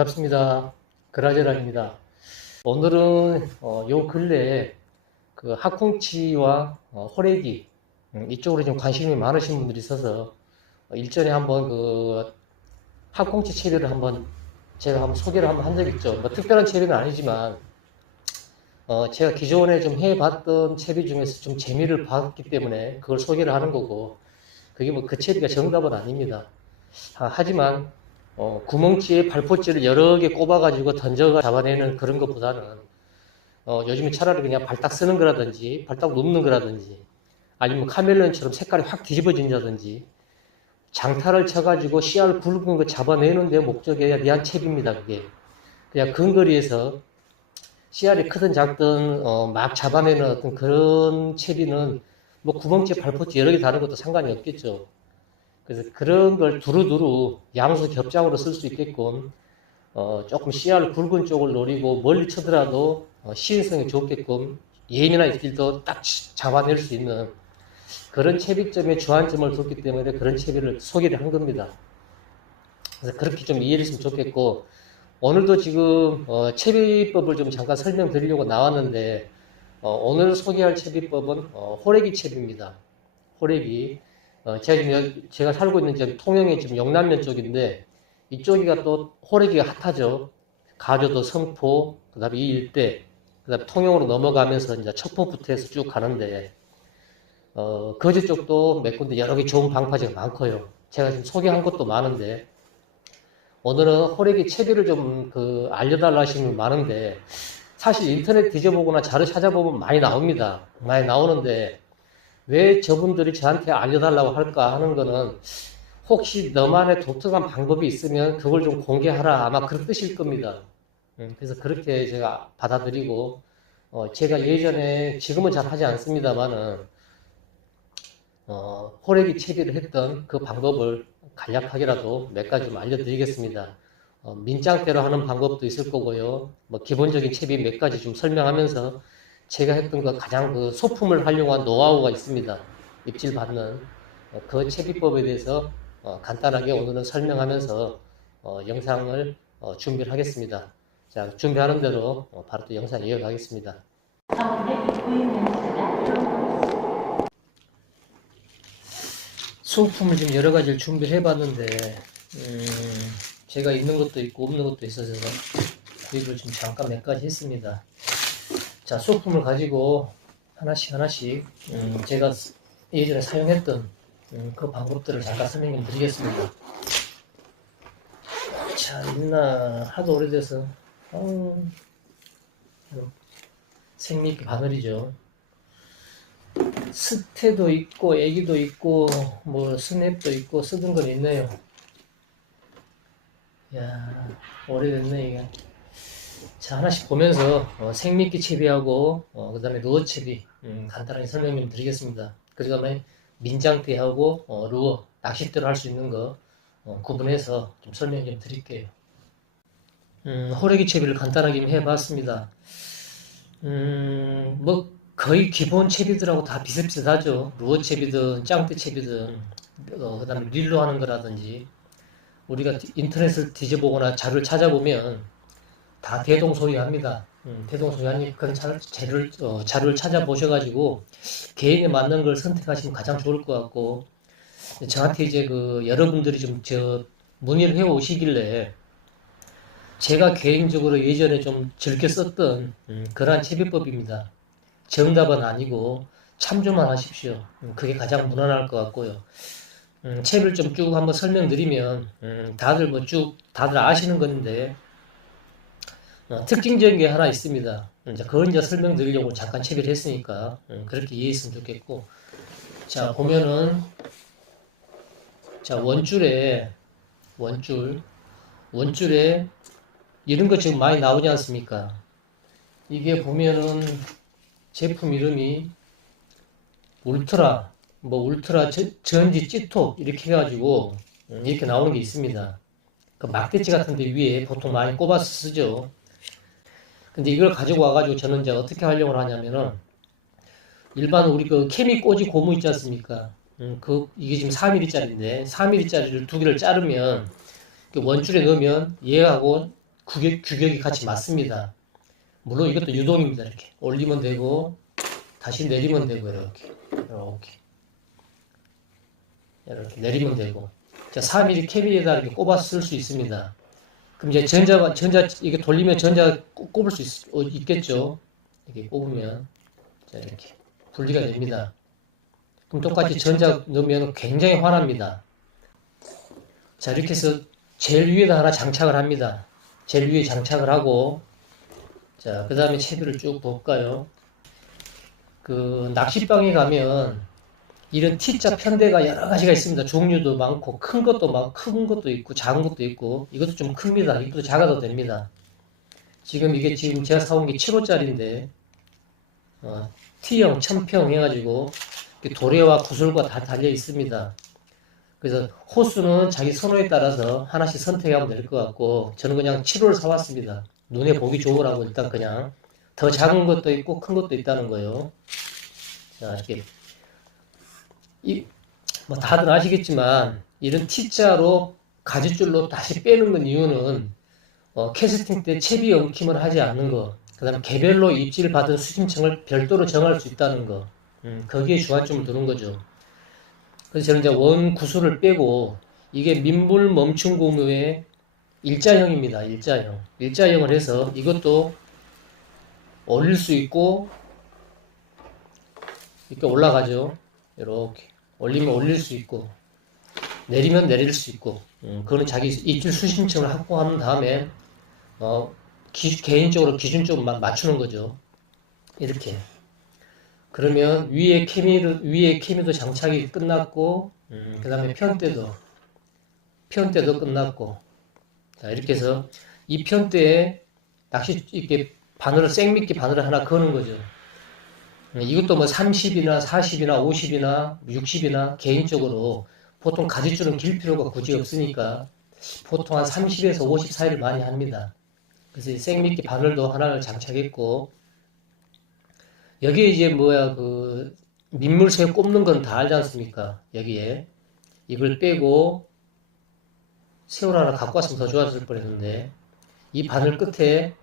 반갑습니다. 그라제라입니다. 오늘은 요 근래에 그 학꽁치와 호래기 이쪽으로 좀 관심이 많으신 분들이 있어서 일전에 한번 그 학꽁치 채비를 한번 제가 한번 소개를 한번 한 적이 있죠. 뭐 특별한 채비는 아니지만 제가 기존에 좀 해봤던 채비 중에서 좀 재미를 봤기 때문에 그걸 소개를 하는 거고, 그게 뭐 그 채비가 정답은 아닙니다. 하지만 구멍치에 발포치를 여러 개 꼽아가지고 던져가 잡아내는 그런 것보다는 요즘에 차라리 그냥 발딱 쓰는 거라든지 발딱 눕는 거라든지 아니면 카멜레온처럼 색깔이 확 뒤집어진다든지 장타를 쳐가지고 씨알 굵은 거 잡아내는 데 목적에 대한 채비입니다. 그게 그냥 근거리에서 씨알이 크든 작든 막 잡아내는 어떤 그런 채비는 뭐 구멍치 발포치 여러 개 다른 것도 상관이 없겠죠. 그래서 그런 걸 두루두루 양수 겹장으로 쓸 수 있게끔 조금 씨알 굵은 쪽을 노리고 멀리 쳐더라도 시인성이 좋게끔 예민한 입질도 딱 잡아낼 수 있는 그런 채비점에 주안점을 뒀기 때문에 그런 채비를 소개를 한 겁니다. 그래서 그렇게 좀 이해를 했으면 좋겠고, 오늘도 지금 채비법을 좀 잠깐 설명드리려고 나왔는데 오늘 소개할 채비법은 호래기 채비입니다. 호래기. 제가 살고 있는 지금 통영의 지금 영남면 쪽인데 이쪽이가 또 호래기가 핫하죠. 가조도 성포, 그 다음에 이 일대, 그 다음에 통영으로 넘어가면서 이제 척포부터 해서 쭉 가는데 거제 쪽도 몇 군데 여러 개 좋은 방파제가 많고요. 제가 지금 소개한 것도 많은데 오늘은 호래기 채비를 좀 알려달라 하시는 분 많은데, 사실 인터넷 뒤져보거나 자료 찾아보면 많이 나옵니다. 많이 나오는데 왜 저분들이 저한테 알려달라고 할까 하는 거는, 혹시 너만의 독특한 방법이 있으면 그걸 좀 공개하라, 아마 그런 뜻일 겁니다. 그래서 그렇게 제가 받아들이고, 제가 예전에, 지금은 잘 하지 않습니다만은 호래기 채비를 했던 그 방법을 간략하게라도 몇 가지 좀 알려드리겠습니다. 민장대로 하는 방법도 있을 거고요. 뭐 기본적인 채비 몇 가지 좀 설명하면서 제가 했던 그 가장 그 소품을 활용한 노하우가 있습니다. 입질 받는 그 채비법에 대해서 간단하게 오늘은 설명하면서 영상을 준비를 하겠습니다. 자, 준비하는 대로 바로 또 영상 이어가겠습니다. 소품을 지금 여러 가지를 준비를 해봤는데 제가 있는 것도 있고 없는 것도 있어서 구입을 좀 잠깐 몇 가지 했습니다. 자, 소품을 가지고 하나씩 제가 예전에 사용했던 그 방법들을 잠깐 설명 드리겠습니다. 자, 있나 하도 오래돼서 생미끼 바늘이죠. 스테도 있고 애기도 있고 뭐 스냅도 있고 쓰던 건 있네요. 야, 오래됐네 이게. 자, 하나씩 보면서 생미끼 채비하고 그 다음에 루어 채비 간단하게 설명 좀 드리겠습니다. 그 다음에 민장대하고 루어, 낚싯대로 할 수 있는 거 구분해서 좀 설명 좀 드릴게요. 호래기 채비를 간단하게 해봤습니다. 뭐 거의 기본 채비들하고 다 비슷비슷하죠. 루어 채비든 짱대 채비든 그 다음에 릴로 하는 거라든지, 우리가 인터넷을 뒤져보거나 자료를 찾아보면 다 대동소이합니다. 대동소이하니 그런 자료를 찾아보셔가지고 개인에 맞는 걸 선택하시면 가장 좋을 것 같고, 저한테 이제 여러분들이 좀 문의를 해 오시길래 제가 개인적으로 예전에 좀 즐겨 썼던 그러한 채비법입니다. 정답은 아니고 참조만 하십시오. 그게 가장 무난할 것 같고요. 채비를 좀 쭉 한번 설명드리면 다들 다들 아시는 건데 특징적인 게 하나 있습니다. 그걸 이제 설명드리려고 잠깐 채비를 했으니까 그렇게 이해했으면 좋겠고, 자, 보면은 자, 원줄에 이런 거 지금 많이 나오지 않습니까? 이게 보면은 제품 이름이 울트라 전지 찌톡 이렇게 해가지고 이렇게 나오는 게 있습니다. 그 막대치 같은 데 위에 보통 많이 꼽아서 쓰죠. 근데 이걸 가지고 와가지고 저는 이제 어떻게 활용을 하냐면은, 일반 우리 케미 꽂이 고무 있지 않습니까? 이게 지금 4mm짜리인데 4mm짜리를 두 개를 자르면 원줄에 넣으면 얘하고 규격이 같이 맞습니다. 물론 이것도 유동입니다. 이렇게 올리면 되고 다시 내리면 되고 이렇게 내리면 되고. 자, 4mm 캐비에다 이렇게 꼽아 쓸 수 있습니다. 그럼 이제 전자 이게 돌리면 전자 꼽을 수 있겠죠. 이렇게 꼽으면 자, 이렇게 분리가 됩니다. 그럼 똑같이 전자 넣으면 굉장히 환합니다. 자, 이렇게 해서 제일 위에다 하나 장착을 합니다. 제일 위에 장착을 하고, 자, 그 다음에 채비를 쭉 볼까요? 그 낚시방에 가면 이런 T자 편대가 여러 가지가 있습니다. 종류도 많고 큰 것도 있고 작은 것도 있고. 이것도 좀 큽니다. 이것도 작아도 됩니다. 지금 제가 사온 게 7호짜리인데 T형 1000평 해가지고 도래와 구슬과 다 달려 있습니다. 그래서 호수는 자기 선호에 따라서 하나씩 선택하면 될 것 같고, 저는 그냥 7호를 사왔습니다. 눈에 보기 좋으라고. 일단 그냥 더 작은 것도 있고 큰 것도 있다는 거예요. 자, 이렇게 뭐 다들 아시겠지만 이런 T자로 가지줄로 다시 빼는 건 이유는 캐스팅 때 채비 엉킴을 하지 않는 거, 그 다음에 개별로 입지를 받은 수심층을 별도로 정할 수 있다는 거, 거기에 주안점을 두는 거죠. 그래서 저는 이제 원 구슬을 빼고, 이게 민물 멈춤 고무의 일자형입니다. 일자형을 해서 이것도 올릴 수 있고 이렇게 올라가죠. 이렇게 올리면 올릴 수 있고 내리면 내릴 수 있고, 그거는 자기 입질 수심층을 확보한 다음에 개인적으로 기준적으로 맞추는 거죠. 이렇게. 그러면 위에 케미도 장착이 끝났고, 그 다음에 편대도 끝났고. 자, 이렇게 해서 이 편대에 이렇게 생미끼 바늘을 하나 거는 거죠. 이것도 뭐 30이나 40이나 50이나 60이나 개인적으로, 보통 가지줄은 길 필요가 굳이 없으니까 보통 한 30에서 50 사이를 많이 합니다. 그래서 이 생미끼 바늘도 하나를 장착했고, 여기에 이제 그 민물새우 꼽는 건 다 알지 않습니까? 여기에 이걸 빼고 새우를 하나 갖고 왔으면 더 좋았을 뻔했는데, 이 바늘 끝에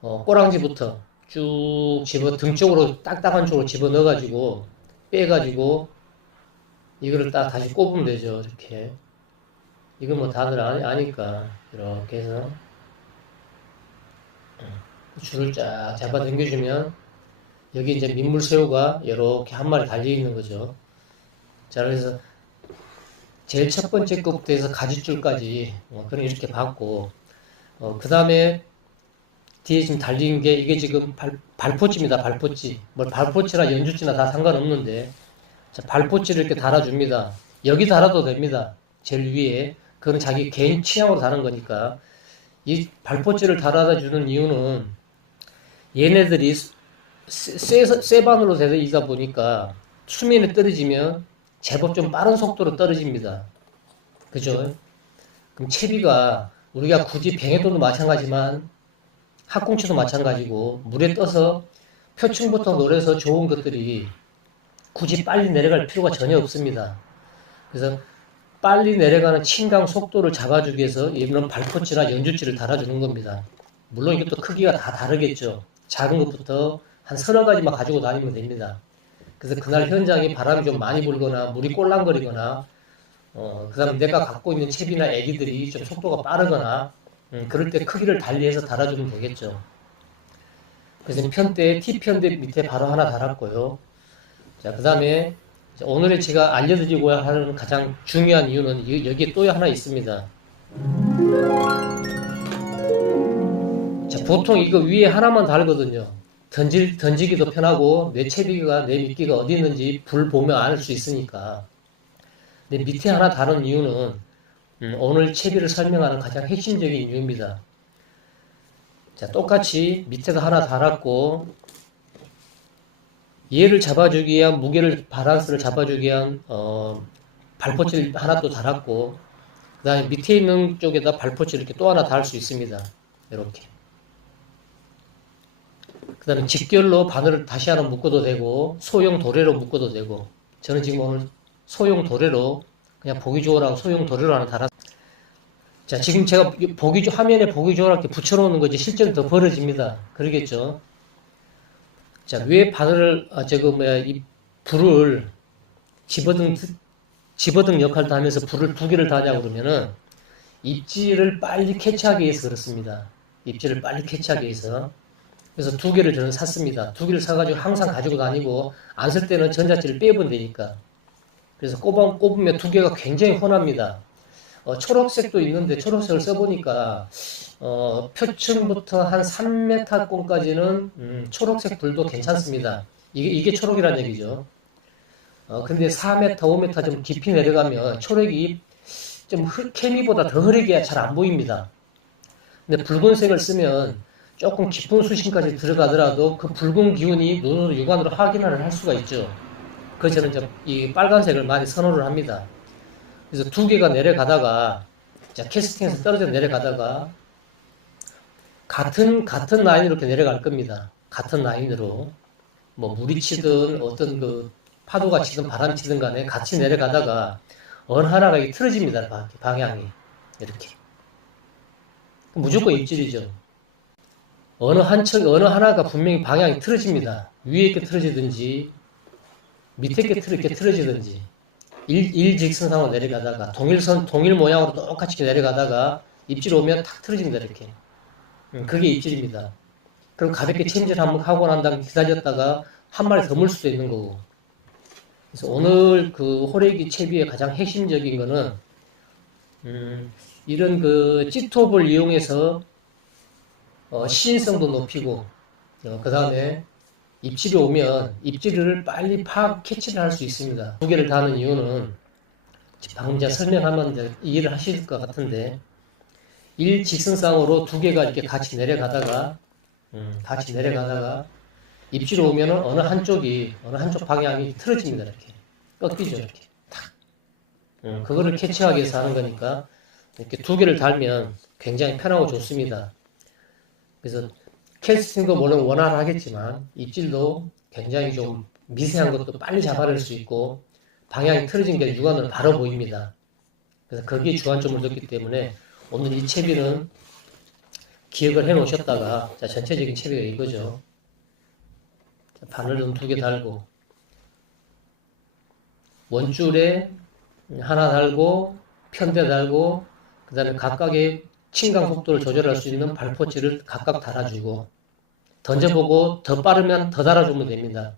꼬랑지부터 쭉 등 쪽으로 딱딱한 쪽으로 집어 넣어가지고 빼가지고 이거를 딱 다시 꼽으면 되죠. 이렇게. 이건 뭐 다들 아니까 이렇게 해서 줄을 쫙 잡아 당겨주면 여기 이제 민물새우가 이렇게 한 마리 달려 있는 거죠. 자, 그래서 제일 첫 번째 것부터 해서 가지줄까지 그런 이렇게 받고, 그 다음에 뒤에 지금 달린 게 이게 지금 발포치입니다. 발포치. 뭐 발포치나 연주치나 다 상관없는데, 자, 발포치를 이렇게 달아줍니다. 여기 달아도 됩니다. 제일 위에. 그건 자기 개인 취향으로 다는 거니까. 이 발포치를 달아다 주는 이유는 얘네들이 쇠 바늘로 되어 있다 보니까 수면에 떨어지면 제법 좀 빠른 속도로 떨어집니다. 그죠? 그럼 채비가 우리가 굳이 뱅에도도 마찬가지만 학꽁치도 마찬가지고, 물에 떠서 표층부터 노려서 좋은 것들이 굳이 빨리 내려갈 필요가 전혀 없습니다. 그래서 빨리 내려가는 침강 속도를 잡아주기 위해서 이런 발포치나 연주치를 달아주는 겁니다. 물론 이것도 크기가 다 다르겠죠. 작은 것부터 한 서너 가지만 가지고 다니면 됩니다. 그래서 그날 현장에 바람이 좀 많이 불거나 물이 꼴랑거리거나, 그 다음에 내가 갖고 있는 채비나 애기들이 좀 속도가 빠르거나, 그럴 때 크기를 달리해서 달아주면 되겠죠. 그래서 편대, T편대 밑에 바로 하나 달았고요. 자, 그 다음에 오늘의 제가 알려드리고 하는 가장 중요한 이유는 여기에 또 하나 있습니다. 자, 보통 이거 위에 하나만 달거든요. 던지기도 편하고 내 채비가, 내 미끼가 어디 있는지 불 보면 알 수 있으니까. 근데 밑에 하나 다른 이유는 오늘 채비를 설명하는 가장 핵심적인 이유입니다. 자, 똑같이 밑에도 하나 달았고, 얘를 잡아주기 위한 무게를, 바란스를 잡아주기 위한 발포치를 하나 또 달았고, 그 다음에 밑에 있는 쪽에다 발포치를 이렇게 또 하나 달 수 있습니다. 이렇게. 그 다음에 직결로 바늘을 다시 하나 묶어도 되고, 소형 도래로 묶어도 되고, 저는 지금 오늘 소형 도래로, 그냥 보기 좋으라고 소형 도래로 하나 달았습니다. 자, 지금 제가 화면에 보기 좋게 붙여놓는 거지 실제로 더 벌어집니다. 그러겠죠? 자, 왜 바늘을, 이 불을 집어등 역할도 하면서 불을 두 개를 다냐고 그러면은 입질을 빨리 캐치하기 위해서 그렇습니다. 입질을 빨리 캐치하기 위해서. 그래서 두 개를 저는 샀습니다. 두 개를 사가지고 항상 가지고 다니고 안 쓸 때는 전자찌를 빼면 되니까. 그래서 꼽으면 두 개가 굉장히 훤합니다. 초록색도 있는데 초록색을 써보니까 표층부터 한 3m권까지는 초록색 불도 괜찮습니다. 이게 초록이란 얘기죠. 근데 4m, 5m 좀 깊이 내려가면 초록이 좀 케미보다 더 흐리게 잘 안 보입니다. 근데 붉은색을 쓰면 조금 깊은 수심까지 들어가더라도 그 붉은 기운이 눈으로 육안으로 확인을 할 수가 있죠. 그래서 저는 이 빨간색을 많이 선호를 합니다. 그래서 두 개가 내려가다가, 자, 캐스팅에서 떨어져 내려가다가 같은 라인으로 이렇게 내려갈 겁니다. 같은 라인으로. 뭐 물이 치든 어떤 그 파도가 치든 바람이 치든 간에 같이 내려가다가 어느 하나가 틀어집니다. 방향이. 이렇게. 무조건 입질이죠. 어느 하나가 분명히 방향이 틀어집니다. 위에 있게 틀어지든지 밑에 있게 틀어지든지 일직선상으로 내려가다가 동일 모양으로 똑같이 내려가다가 입질 오면 탁 틀어집니다. 이렇게. 그게 입질입니다. 그럼 가볍게 챔질 한번 하고 난 다음에 기다렸다가 한 마리 더 물 수도 있는 거고. 그래서 오늘 그 호래기 채비의 가장 핵심적인 거는 이런 그 찌톱을 이용해서 시인성도 높이고 그 다음에 입질이 오면 입질을 빨리 캐치를 할 수 있습니다. 두 개를 다는 이유는 방금 제가 설명하면 이해를 하실 것 같은데 일직선상으로 두 개가 이렇게 같이 내려가다가 입질이 오면 어느 한쪽 방향이 틀어집니다. 이렇게 꺾이죠. 이렇게 탁. 그거를 캐치하기 위해서 하는 거니까 이렇게 두 개를 달면 굉장히 편하고 좋습니다. 그래서 캐스팅도 물론 원활하겠지만 입질도 굉장히 좀 미세한 것도 빨리 잡아낼 수 있고 방향이 틀어진 게 육안으로 바로 보입니다. 그래서 거기에 주안점을 뒀기 때문에 오늘 이 채비는 기억을 해 놓으셨다가 자, 전체적인 채비가 이거죠. 자, 바늘은 두 개 달고 원줄에 하나 달고 편대 달고 그 다음에 각각의 침강 속도를 조절할 수 있는 발포치를 각각 달아주고 던져보고 더 빠르면 더 달아주면 됩니다.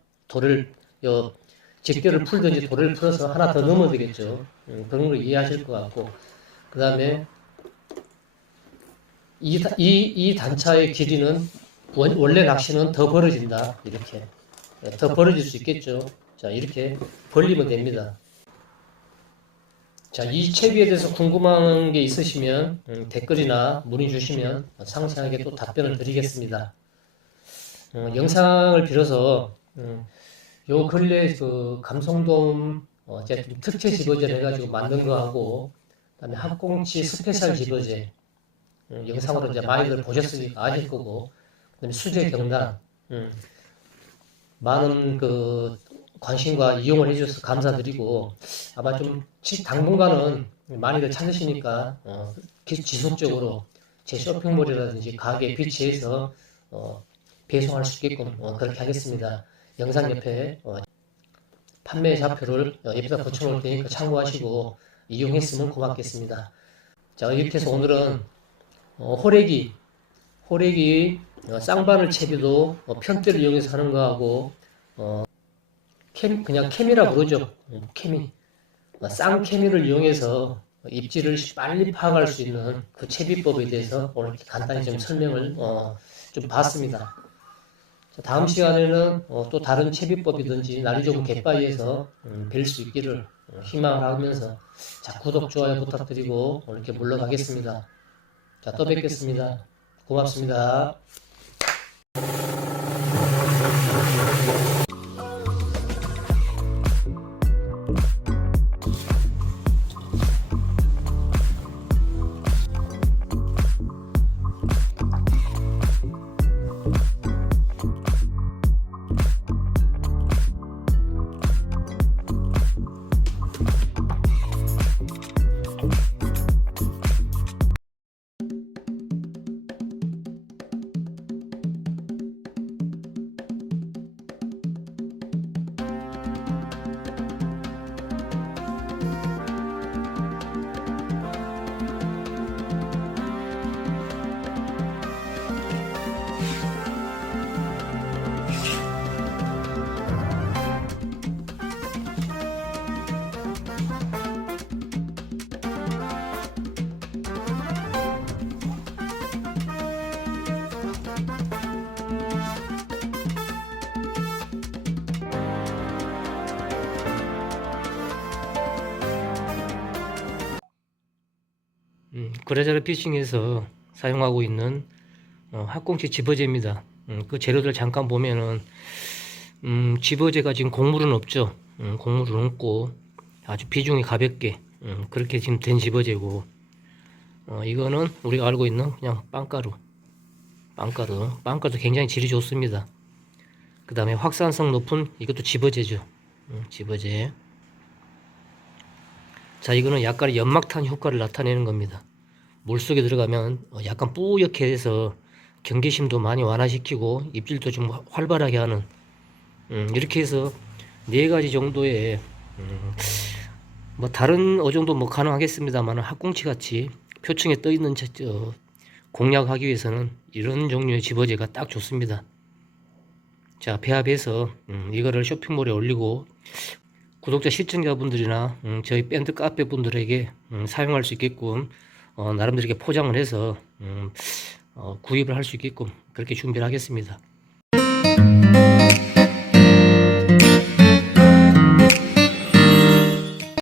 직결을 풀든지 돌을 풀어서 하나 더 넣으면 되겠죠. 그런 걸 이해하실 것 같고 그 다음에 이 단차의 길이는 원래 낚시는 더 벌어진다. 이렇게 더 벌어질 수 있겠죠. 자, 이렇게 벌리면 됩니다. 자, 이 채비에 대해서 궁금한 게 있으시면 댓글이나 문의 주시면 상세하게 또 답변을 드리겠습니다. 영상을 빌어서 요 근래 그 감성돔 제가 좀 특채 집어제 해가지고 만든 거하고 그다음에 학꽁치 스페셜 집어제 영상으로 이제 많이들 보셨으니까 아실 거고 그다음에 수제 경단 많은 그 관심과 이용을 해주셔서 감사드리고 아마 좀 당분간은 많이들 찾으시니까 지속적으로 제 쇼핑몰이라든지 가게 비치해서 배송할 수 있게끔 그렇게 하겠습니다. 영상 옆에 판매 좌표를 옆에다 붙여놓을 테니까 참고하시고 이용했으면 고맙겠습니다. 자, 이렇게 해서 오늘은 호래기 쌍바늘 채비도 편대를 이용해서 하는 거하고 그냥 케미라 부르죠. 케미. 쌍케미를 이용해서 입질을 빨리 파악할 수 있는 그 채비법에 대해서 오늘 간단히 좀 설명을 좀 봤습니다. 자, 다음 시간에는 또 다른 채비법이든지 날이 좋은 갯바위에서 뵐 수 있기를 희망하면서 자, 구독, 좋아요 부탁드리고 오늘 이렇게 물러가겠습니다. 자, 또 뵙겠습니다. 고맙습니다. 그라자르 피싱에서 사용하고 있는 학꽁치 집어제입니다. 그 재료들 잠깐 보면은 집어제가 지금 곡물은 없죠. 곡물은 없고 아주 비중이 가볍게 그렇게 지금 된 집어제고, 이거는 우리가 알고 있는 그냥 빵가루 굉장히 질이 좋습니다. 그 다음에 확산성 높은 이것도 집어제죠. 집어제. 자, 이거는 약간의 연막탄 효과를 나타내는 겁니다. 물속에 들어가면 약간 뿌옇게 해서 경계심도 많이 완화시키고 입질도 좀 활발하게 하는, 이렇게 해서 4가지 정도의 뭐 다른 어종도 뭐 가능하겠습니다만 학꽁치 같이 표층에 떠 있는 공략하기 위해서는 이런 종류의 집어제가 딱 좋습니다. 자, 배합해서 이거를 쇼핑몰에 올리고 구독자 시청자분들이나 저희 밴드 카페 분들에게 사용할 수 있게끔 나름대로 이렇게 포장을 해서 구입을 할 수 있게끔 그렇게 준비를 하겠습니다.